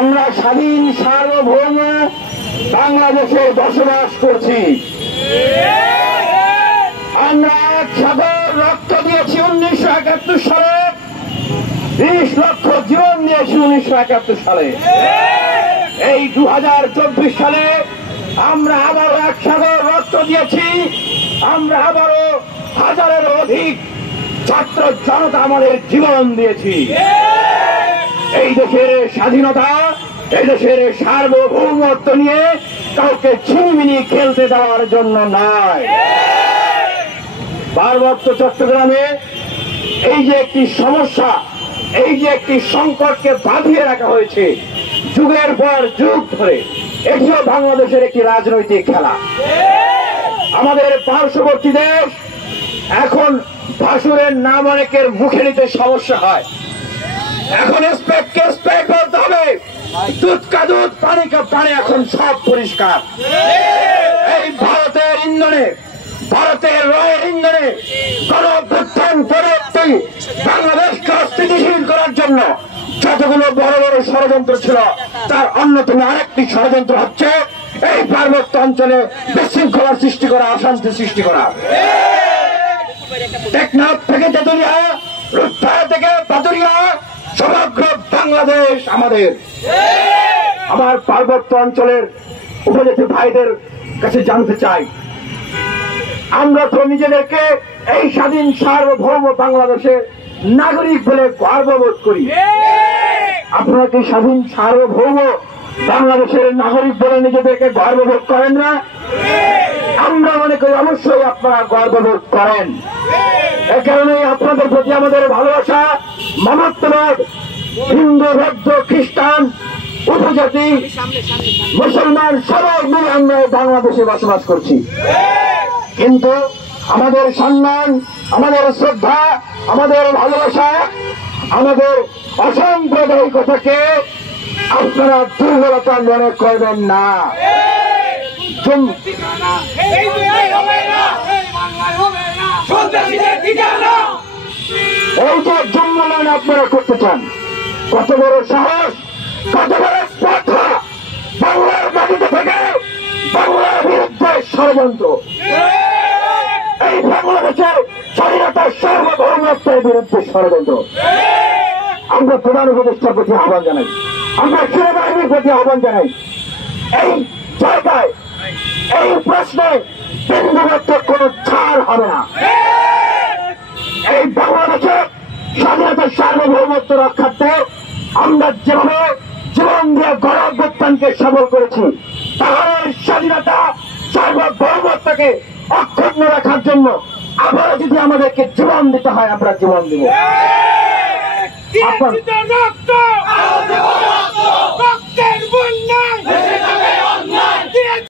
আমরা স্বাধীন সার্বভৌম বাংলাদেশে বসবাস করছি। আমরা একসাথে রক্ত দিয়েছি 1971 সালে, 20 লক্ষ জীবন দিয়েছি 1971 সালে। এই 2024 সালে আমরা আবারও একসাথে রক্ত দিয়েছি। আমরা আবারও হাজারের অধিক ছাত্র জনতা আমাদের জীবন দিয়েছি। এই দেশের স্বাধীনতা, এই দেশের সার্বভৌমত্ব নিয়ে কাউকে ছিনিমিনি খেলতে দেওয়ার জন্য নয়। পার্বত্য চট্টগ্রামে এই যে একটি সমস্যা, এই যে একটি সংকটকে বাঁধিয়ে রাখা হয়েছে যুগের পর যুগ ধরে, এটিও বাংলাদেশের একটি রাজনৈতিক খেলা। আমাদের পার্শ্ববর্তী দেশ এখন ভাসুরের নাম অনেকের মুখে নিতে সমস্যা হয়। এখন স্পেককে স্পেক বলতে হবে, দুধ কা দুধ, পানি কা পানি, এখন সব পরিষ্কার। এই ভারতের ইন্ধনে, ভারতের রয়ের ইন্ধনে গণঅভ্যুত্থান পরবর্তী বাংলাদেশকে অস্থিতিশীল করার জন্য যতগুলো বড় বড় ষড়যন্ত্র ছিল, তার অন্যতম আরেকটি ষড়যন্ত্র হচ্ছে এই পার্বত্য অঞ্চলে বিশৃঙ্খলার সৃষ্টি করা, অশান্তি সৃষ্টি করা। টেকনাফ থেকে তেতুলিয়া, রূপসা থেকে পাতুরিয়া, সমগ্র বাংলাদেশ আমাদের। আমার পার্বত্য অঞ্চলের উপজাতি ভাইদের কাছে জানতে চাই, আমরা তো নিজেদেরকে এই স্বাধীন সার্বভৌম বাংলাদেশের নাগরিক বলে গর্ববোধ করি। আপনারা কি স্বাধীন সার্বভৌম বাংলাদেশের নাগরিক বলে নিজেদেরকে গর্ববোধ করেন না? আমরা মনে করি অবশ্যই আপনারা গর্ববোধ করেন। এ কারণেই আপনাদের প্রতি আমাদের ভালোবাসা, মমত্ববোধ। হিন্দু, বৌদ্ধ, খ্রিস্টান, উপজাতি, মুসলমান সবাই মিলে আমরা বাংলাদেশে বসবাস করছি। কিন্তু আমাদের সম্মান, আমাদের শ্রদ্ধা, আমাদের ভালোবাসা, আমাদের অসাম্প্রদায়িকতাকে আপনারা দুর্বলতা মনে করবেন না। এই যে জন্মমান আপনারা করতে চান, কত বড় সাহস, কত বড় স্পর্ধা! বাংলার মাটিতে থেকে বাংলার বিরুদ্ধে ষড়যন্ত্র, এই বাংলাদেশের স্বাধীনতার সার্বভৌমত্বের বিরুদ্ধে ষড়যন্ত্র। আমরা প্রধান উপদেষ্টার প্রতি আহ্বান জানাই, আমরা সেনাবাহিনীর প্রতি আহ্বান জানাই, এই জায়গায় এই প্রশ্নে বিন্দুমাত্র কোন ছাড় হবে না। এই বাংলাদেশের স্বাধীনতার সার্বভৌমত্ব রক্ষার্থে আমরা যেভাবে জীবন দিয়ে গণঅভ্যুত্থানকে সফল করেছি, তাহলে স্বাধীনতা সার্বভৌমত্বকে অক্ষুণ্ণ রাখার জন্য আবারও যদি আমাদেরকে জীবন দিতে হয়, আমরা জীবন দিব।